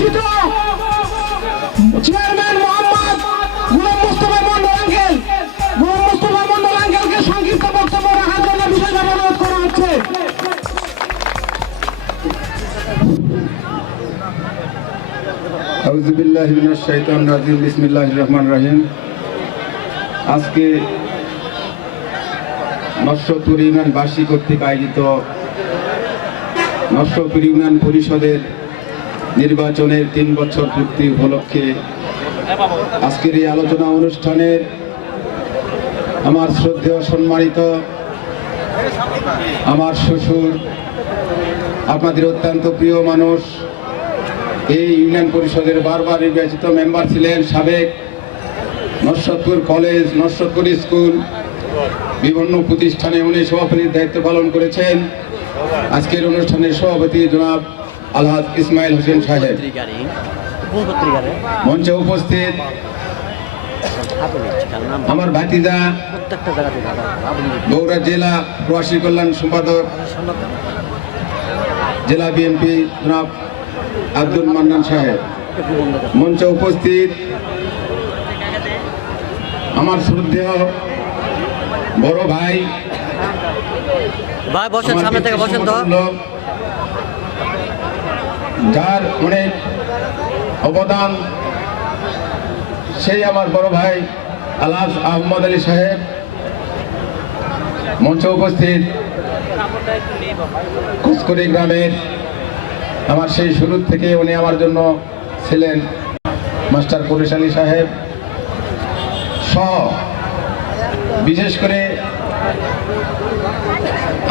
নির্বাচিত chairman Mohammad Golam Mostafa Mondal uncle, Golam Mostafa Mondal আঙ্কেলকে সংক্ষিপ্ত বক্তব্য রাখার জন্য বিশেষ অনুরোধ করা হচ্ছে। আউযু বিল্লাহি মিনাশ শাইতানির রাজিম, বিসমিল্লাহির রহমানির রহিম। আজকে নরসদপুর ইউনিয়ন বার্ষিক কর্তৃক আয়োজিত নরসদপুর ইউনিয়ন পরিষদের নির্বাচনের 3 বছর পূর্তি উপলক্ষে আজকের এই আলোচনা অনুষ্ঠানের আমার শ্রদ্ধেয় সম্মানিত আমার শ্বশুর, আপনাদের অত্যন্ত প্রিয় মানুষ, এই ইউনিয়ন পরিষদের বারবার নির্বাচিত মেম্বার ছিলেন, সাবেক নরসদপুর কলেজ, নরসদপুর স্কুল, বিভিন্ন প্রতিষ্ঠানে উনি সভাপতির দায়িত্ব পালন করেছেন। আজকের অনুষ্ঠানের সভাপতি জনাব আলহাজ ইসমাইল হোসেন সাহেব, মঞ্চে উপস্থিত আমার ভাতিজা বগুড়া জেলা প্রবাসী কল্যাণ সম্পাদক জেলা বিএনপি জনাব আব্দুল মান্নান সাহেব, মঞ্চে উপস্থিত আমার শ্রদ্ধেয় বড় ভাই, বসেন, সামনে থেকে বসেন তো, যার অনেক অবদান, সেই আমার বড় ভাই আলহাজ আহমদ আলী সাহেব, মঞ্চে উপস্থিত কুসকরি গ্রামের আমার সেই শুরু থেকে উনি আমার জন্য ছিলেন মাস্টার কুরেশ আলী সাহেব সহ, বিশেষ করে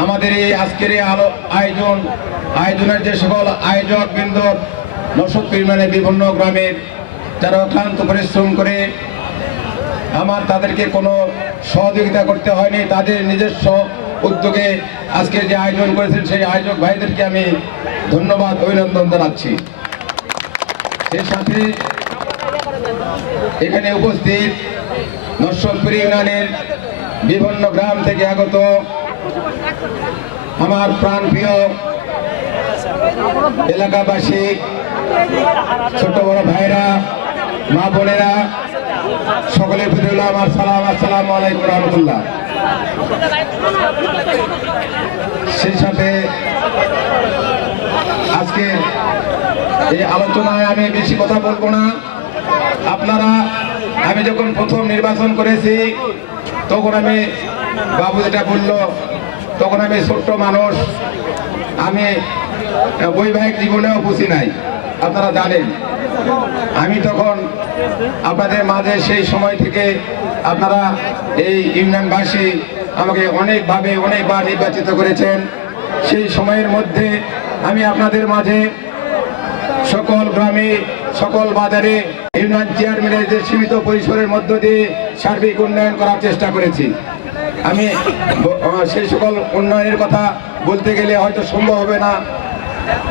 আমাদের এই আজকের এই আয়োজনের যে সকল আয়োজক বৃন্দ, নরসদপুর ইউনিয়নের বিভিন্ন গ্রামের যারা অক্লান্ত পরিশ্রম করে, আমার তাদেরকে কোনো সহযোগিতা করতে হয়নি, তাদের নিজস্ব উদ্যোগে আজকের যে আয়োজন করেছেন সেই আয়োজক ভাইদেরকে আমি ধন্যবাদ, অভিনন্দন জানাচ্ছি। সেই সাথে এখানে উপস্থিত নরসদপুর ইউনিয়নের বিভিন্ন গ্রাম থেকে আগত আমার প্রাণপ্রিয় এলাকাবাসী, ছোট বড় ভাইরা, মা বোনেরা, সকলে প্রতি হলো আমার সালাম, আসসালামু আলাইকুম রহমতুল্লাহ। সেই সাথে আজকে এই আলোচনায় আমি বেশি কথা বলবো না। আপনারা, আমি যখন প্রথম নির্বাচন করেছি তখন আমি, বাবু যেটা বলল, তখন আমি ছোট্ট মানুষ, আমি বৈবাহিক জীবনেও বুঝি নাই, আপনারা জানেন। আমি তখন আপনাদের মাঝে সেই সময় থেকে আপনারা এই ইউনিয়নবাসী আমাকে অনেকভাবে অনেকবার নির্বাচিত করেছেন। সেই সময়ের মধ্যে আমি আপনাদের মাঝে সকল গ্রামে, সকল বাজারে ইউনিয়ন চেয়ারম্যানের যে সীমিত পরিসরের মধ্য দিয়ে সার্বিক উন্নয়ন করার চেষ্টা করেছি। আমি সেই সকল উন্নয়নের কথা বলতে গেলে হয়তো সম্ভব হবে না।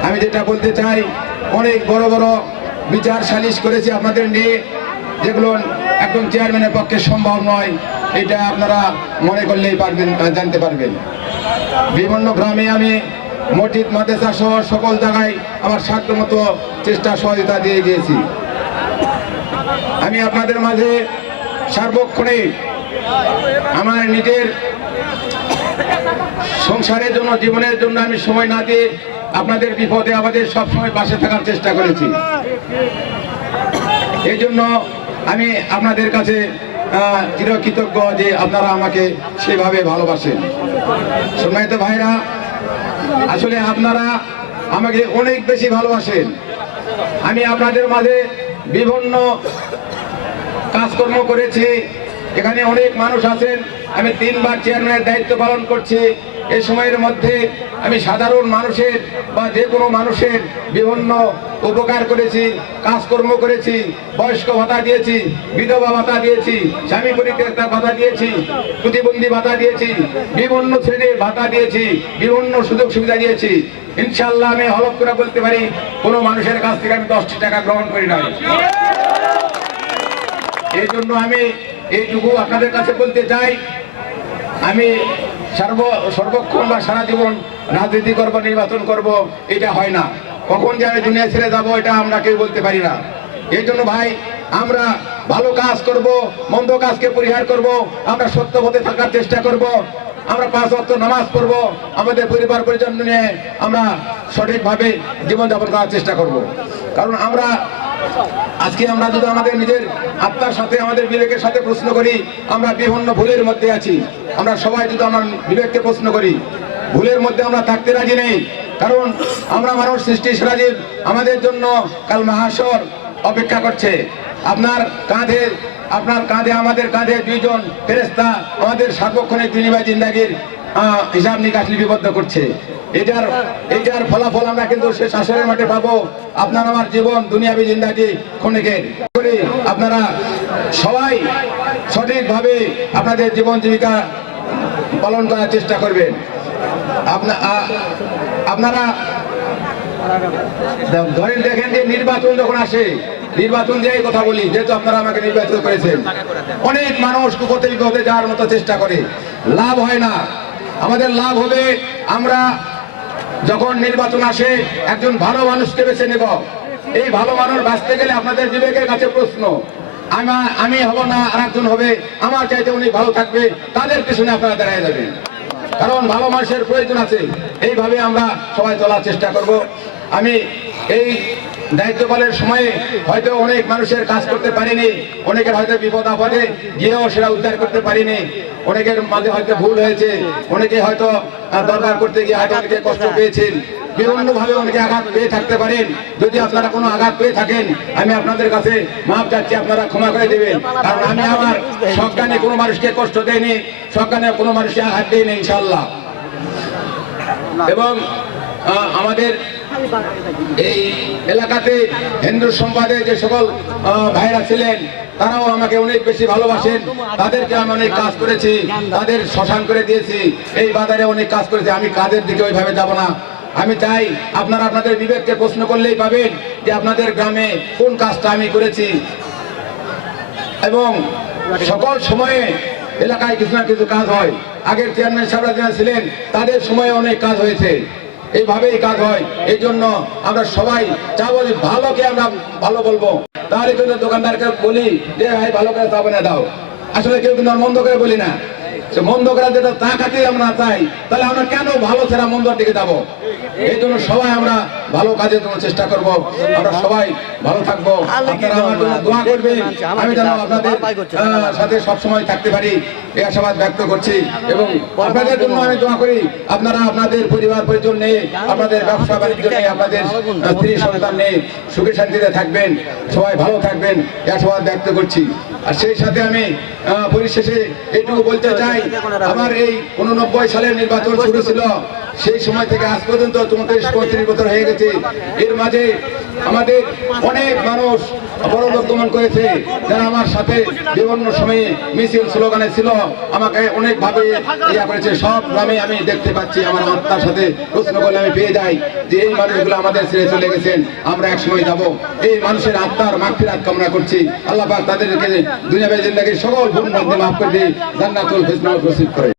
আমি যেটা বলতে চাই, অনেক বড় বড় বিচার সালিশ করেছি আপনাদের নিয়ে, যেগুলো একদম চেয়ারম্যানের পক্ষে সম্ভব নয়, এটা আপনারা মনে করলেই পারবেন, জানতে পারবেন। বিভিন্ন গ্রামে আমি মসজিদ, মাদ্রাসা সহ সকল জায়গায় আমার সাধ্যমতো চেষ্টা সহযোগিতা দিয়ে গিয়েছি। আমি আপনাদের মাঝে সার্বক্ষণে আমার নিজের সংসারের জন্য, জীবনের জন্য আমি সময় না দিয়ে আপনাদের বিপদে আমাদের সবসময় পাশে থাকার চেষ্টা করেছি। এই জন্য আমি আপনাদের কাছে চিরকৃতজ্ঞ যে আপনারা আমাকে সেভাবে ভালোবাসেন। সম্মানিত ভাইরা, আসলে আপনারা আমাকে অনেক বেশি ভালোবাসেন। আমি আপনাদের মাঝে বিভিন্ন কাজকর্ম করেছি, এখানে অনেক মানুষ আছেন। আমি 3 বার চেয়ারম্যানের দায়িত্ব পালন করছি। এই সময়ের মধ্যে আমি সাধারণ মানুষের বা যে কোনো মানুষের বিভিন্ন উপকার করেছি, কাজকর্ম করেছি, বয়স্ক ভাতা দিয়েছি, বিধবা ভাতা দিয়েছি, স্বামী পরিত্যক্তা ভাতা দিয়েছি, প্রতিবন্ধী ভাতা দিয়েছি, বিভিন্ন শ্রেণীর ভাতা দিয়েছি, বিভিন্ন সুযোগ সুবিধা দিয়েছি। ইনশাআল্লাহ আমি হলফ করে বলতে পারি, কোনো মানুষের কাছ থেকে আমি 10 টাকা গ্রহণ করি নাই। এই জন্য আমি এইটুকু আপনাদের কাছে বলতে চাই, আমি সর্বক্ষণ বা সারা জীবন রাজনীতি করব, নির্বাচন করব, এটা হয় না। কখন যে আমি দুনিয়া ছেড়ে যাবো এটা আমরা কেউ বলতে পারি না। এই জন্য ভাই আমরা ভালো কাজ করব, মন্দ কাজকে পরিহার করব, আমরা সত্য পথে থাকার চেষ্টা করব, আমরা 5 ওয়াক্ত নামাজ পড়ব, আমাদের পরিবার পরিজন নিয়ে আমরা সঠিকভাবে জীবনযাপন করার চেষ্টা করব। কারণ আজকে আমরা যদি আমাদের নিজের আত্মার সাথে আমাদের বিবেকের সাথে প্রশ্ন করি, আমরা বিভিন্ন ভুলের মধ্যে আছি। আমরা সবাই যদি আমার বিবেককে প্রশ্ন করি, ভুলের মধ্যে আমরা থাকতে রাজি নেই। কারণ আমরা মানুষ সৃষ্টি সেরাজীব, আমাদের জন্য কাল মাহাশর অপেক্ষা করছে। আপনার কাঁধে আমাদের কাঁধে 2 জন ফেরেশতা আমাদের সার্বক্ষণিক বিনিময় জিন্দাগির হিসাব নিকাশ লিপিবদ্ধ করছে। এটার ফলাফল আমরা কিন্তু শেষ হাসরের মাঠে পাবো। আপনার আমার জীবন দুনিয়াবি জিন্দাগি ক্ষণিকের। আপনারা সবাই সঠিকভাবে আপনাদের জীবন জীবিকা পালন করার চেষ্টা করবেন। আপনারা ধরেন দেখেন যে নির্বাচন যখন আসে, নির্বাচন দিয়েই কথা বলি, যেহেতু আপনারা আমাকে নির্বাচিত করেছেন, অনেক মানুষ কুপথে বিপথে যাওয়ার মতো চেষ্টা করে, লাভ হয় না। আমাদের লাভ হবে আমরা যখন নির্বাচন আসে একজন ভালো মানুষকে বেছে নেব। এই ভালো মানুষ বাঁচতে গেলে আপনাদের বিবেকের কাছে প্রশ্ন, আমি হব না আর একজন হবে, আমার চাইতে উনি ভালো থাকবে, তাদের পিছনে আপনারা দাঁড়িয়ে যাবেন। কারণ ভালো মানুষের প্রয়োজন আছে। এইভাবে আমরা সবাই চলার চেষ্টা করব। আমি এই দায়িত্বপালের সময়ে হয়তো অনেক মানুষের কাজ করতে পারিনি, অনেকের হয়তো বিপদ আপদে গিয়েও সেটা উদ্ধার করতে পারিনি, অনেকের মাঝে হয়তো ভুল হয়েছে, অনেকে হয়তো দরকার করতে গিয়ে হয়তো অনেকে কষ্ট পেয়েছেন, বিভিন্ন ভাবে অনেকে আঘাত পেয়ে থাকতে পারেন। যদি আপনারা কোনো আঘাত পেয়ে থাকেন, আমি আপনাদের কাছে মাপ চাচ্ছি, আপনারা ক্ষমা করে দেবেন। কারণ আমি আমার সজ্ঞানে কোনো মানুষকে কষ্ট দেয়নি, সজ্ঞানে কোনো মানুষকে আঘাত দেয়নি ইনশাআল্লাহ। এবং আমাদের এই এলাকাতে হিন্দু সম্প্রদায়ে যে সকল ভাইরা ছিলেন, তারাও আমাকে অনেক বেশি ভালোবাসেন। তাদেরকে আমি অনেক কাজ করেছি, তাদের শ্মশান করে দিয়েছি, এই বাজারে অনেক কাজ করেছি। আমি কাজের দিকে ওইভাবে যাব না। আমি চাই আপনারা আপনাদের বিবেককে প্রশ্ন করলেই পাবেন যে আপনাদের গ্রামে কোন কাজটা আমি করেছি। এবং সকল সময়ে এলাকায় কিছু না কিছু কাজ হয়। আগের চেয়ারম্যান সাহেবরা যারা ছিলেন, তাদের সময়ে অনেক কাজ হয়েছে। এইভাবেই কাজ হয়। এই জন্য আমরা সবাই চাবো যে ভালোকে আমরা ভালো বলবো। তাহলে কিন্তু দোকানদারকে বলি যে ভাই ভালো করে চা বানিয়ে দাও, আসলে কেউ কিন্তু মন্দ করে বলি না। মন্দ করা যেটা তা খাতে আমরা চাই, তাহলে আমরা কেন ভালো ছেড়া মন্দর দিকে যাবো? এই জন্য সবাই আমরা ভালো কাজের জন্য চেষ্টা করব। আমরা সবাই ভালো থাকবো। আপনারা আমার জন্য দোয়া করবেন, আমি যেন আপনাদের সাথে সবসময় থাকতে পারি এই আশাবাদ ব্যক্ত করছি। এবং আপনাদের জন্য আমি দোয়া করি, আপনারা আপনাদের পরিবার পরিজন নিয়ে, আপনাদের ব্যবসা বাণিজ্য নিয়ে, আপনাদের স্ত্রী সন্তান নিয়ে সুখে শান্তিতে থাকবেন, সবাই ভালো থাকবেন এই আশাবাদ ব্যক্ত করছি। আর সেই সাথে আমি পরিশেষে এইটুকু বলতে চাই, আমার এই 89 সালের নির্বাচন শুরু ছিল, সেই সময় থেকে আজ পর্যন্ত 34-35 বছর হয়ে গেছে। এর মাঝে আমাদের অনেক মানুষ পরলোক গমন করেছে, যারা আমার সাথে বিভিন্ন সময়ে মিছিল স্লোগানে ছিল, আমাকে অনেকভাবে ইয়া করেছে। সব গ্রামে আমি দেখতে পাচ্ছি, আমার আত্মার সাথে প্রশ্ন করলে আমি পেয়ে যাই যে এই মানুষগুলো আমাদের ছেড়ে চলে গেছেন, আমরা এক সময় যাব। এই মানুষের আত্মার মাগফিরাত কামনা করছি। আল্লাহ পাক তাদেরকে দুনিয়াবী জিন্দেগীর সকল ভুল ভ্রান্তি মাফ করে দিয়ে জান্নাতুল ফিরদাউস নসিব করে।